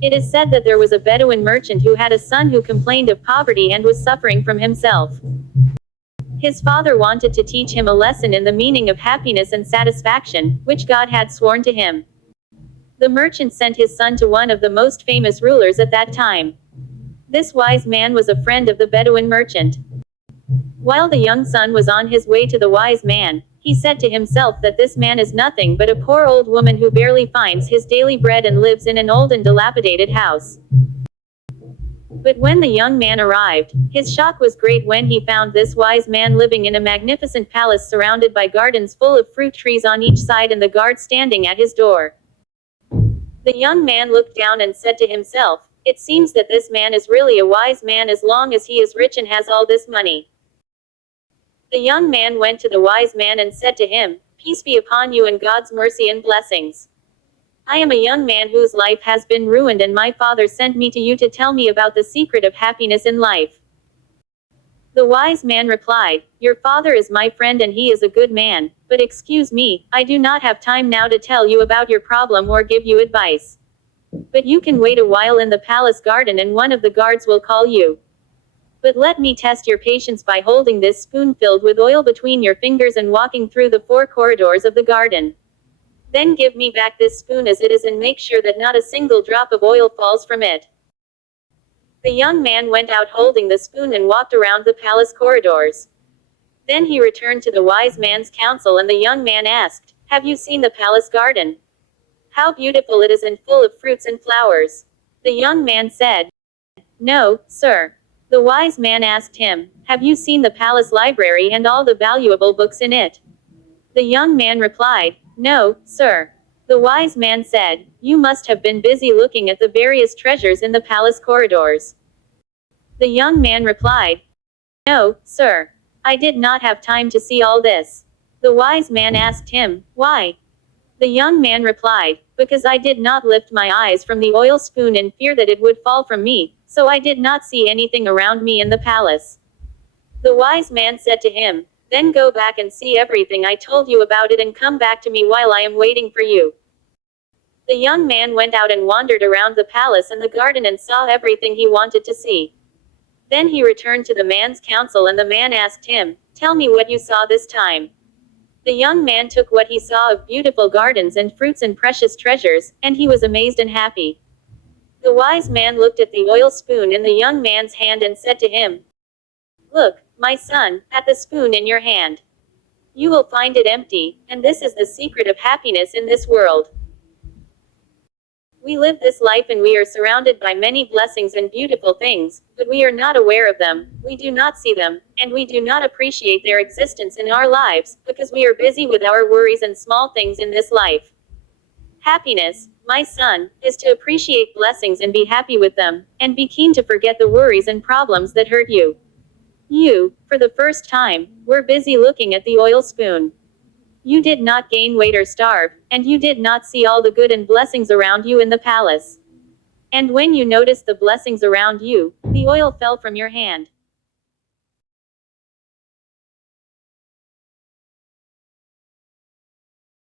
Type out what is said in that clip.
It is said that there was a Bedouin merchant who had a son who complained of poverty and was suffering from himself. His father wanted to teach him a lesson in the meaning of happiness and satisfaction, which God had sworn to him. The merchant sent his son to one of the most famous rulers at that time. This wise man was a friend of the Bedouin merchant. While the young son was on his way to the wise man, he said to himself that this man is nothing but a poor old woman who barely finds his daily bread and lives in an old and dilapidated house. But when the young man arrived, his shock was great when he found this wise man living in a magnificent palace surrounded by gardens full of fruit trees on each side and the guard standing at his door. The young man looked down and said to himself, "It seems that this man is really a wise man as long as he is rich and has all this money." The young man went to the wise man and said to him, "Peace be upon you and God's mercy and blessings. I am a young man whose life has been ruined and my father sent me to you to tell me about the secret of happiness in life." The wise man replied, "Your father is my friend and he is a good man, but excuse me, I do not have time now to tell you about your problem or give you advice. But you can wait a while in the palace garden and one of the guards will call you. But let me test your patience by holding this spoon filled with oil between your fingers and walking through the 4 corridors of the garden. Then give me back this spoon as it is and make sure that not a single drop of oil falls from it." The young man went out holding the spoon and walked around the palace corridors. Then he returned to the wise man's council and the young man asked, "Have you seen the palace garden? How beautiful it is and full of fruits and flowers." The young man said, "No, sir." The wise man asked him, "Have you seen the palace library and all the valuable books in it?" The young man replied, "No, sir." The wise man said, "You must have been busy looking at the various treasures in the palace corridors." The young man replied, "No, sir. I did not have time to see all this." The wise man asked him, "Why?" The young man replied, "Because I did not lift my eyes from the oil spoon in fear that it would fall from me, so I did not see anything around me in the palace." The wise man said to him, "Then go back and see everything I told you about it and come back to me while I am waiting for you." The young man went out and wandered around the palace and the garden and saw everything he wanted to see. Then he returned to the man's council and the man asked him, "Tell me what you saw this time." The young man took what he saw of beautiful gardens and fruits and precious treasures, and he was amazed and happy. The wise man looked at the oil spoon in the young man's hand and said to him, "Look, my son, at the spoon in your hand. You will find it empty, and this is the secret of happiness in this world. We live this life and we are surrounded by many blessings and beautiful things, but we are not aware of them, we do not see them, and we do not appreciate their existence in our lives, because we are busy with our worries and small things in this life. Happiness, my son, is to appreciate blessings and be happy with them, and be keen to forget the worries and problems that hurt you. You, for the first time, were busy looking at the oil spoon. You did not gain weight or starve, and you did not see all the good and blessings around you in the palace. And when you noticed the blessings around you, the oil fell from your hand.